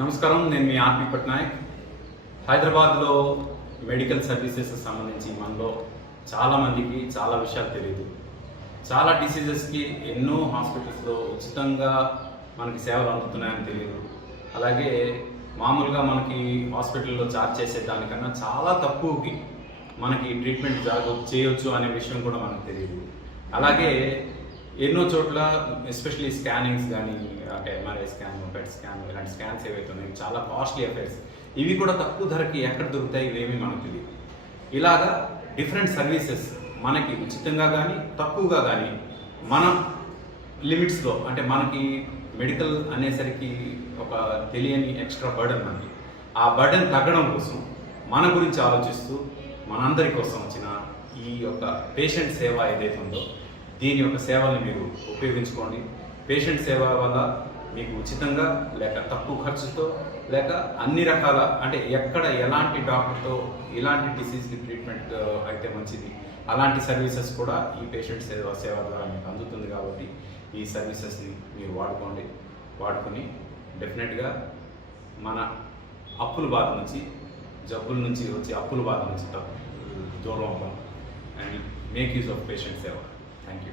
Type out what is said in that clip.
నమస్కారం, నేను మీ ఆర్పి పట్నాయక్. హైదరాబాద్లో మెడికల్ సర్వీసెస్ సంబంధించి మనలో చాలామందికి చాలా విషయాలు తెలియదు. చాలా డిసీజెస్కి ఎన్నో హాస్పిటల్స్లో ఉచితంగా మనకి సేవలు అందుతున్నాయని తెలియదు. అలాగే మామూలుగా మనకి హాస్పిటల్లో ఛార్జ్ చేసే దానికన్నా చాలా తక్కువకి మనకి ట్రీట్మెంట్ చేయొచ్చు అనే విషయం కూడా మనకు తెలియదు. అలాగే ఎన్నో చోట్ల ఎస్పెషలీ స్కానింగ్స్ కానీ, అంటే ఎంఆర్ఐ స్కాన్, పెట్ స్కాన్, ఇలాంటి స్కాన్స్ ఏవైతే ఉన్నాయో చాలా కాస్ట్లీ అఫైర్స్. ఇవి కూడా తక్కువ ధరకి ఎక్కడ దొరుకుతాయి ఇవేమీ మనకు తెలియదు. ఇలాగా డిఫరెంట్ సర్వీసెస్ మనకి ఉచితంగా కానీ తక్కువగా కానీ మన లిమిట్స్లో, అంటే మనకి మెడికల్ అనేసరికి ఒక తెలియని ఎక్స్ట్రా బర్డన్ మనకి. ఆ బర్డన్ తగ్గడం కోసం మన గురించి ఆలోచిస్తూ మనందరి కోసం వచ్చిన ఈ యొక్క పేషెంట్ సేవ ఏదైతే ఉందో దీని యొక్క సేవల్ని మీరు ఉపయోగించుకోండి. పేషెంట్ సేవ వల్ల మీకు ఉచితంగా లేక తక్కువ ఖర్చుతో లేక అన్ని రకాల, అంటే ఎక్కడ ఎలాంటి డాక్టర్తో ఇలాంటి డిసీజ్కి ట్రీట్మెంట్ అయితే మంచిది అలాంటి సర్వీసెస్ కూడా ఈ పేషెంట్ సేవ ద్వారా మీకు అందుతుంది. కాబట్టి ఈ సర్వీసెస్ని మీరు వాడుకొని డెఫినెట్గా మన అప్పుల బాధ నుంచి, జబ్బుల నుంచి వచ్చే అప్పుల బాధ నుంచి దూరం అవ్వాలి and make use of patient సేవ. Thank you.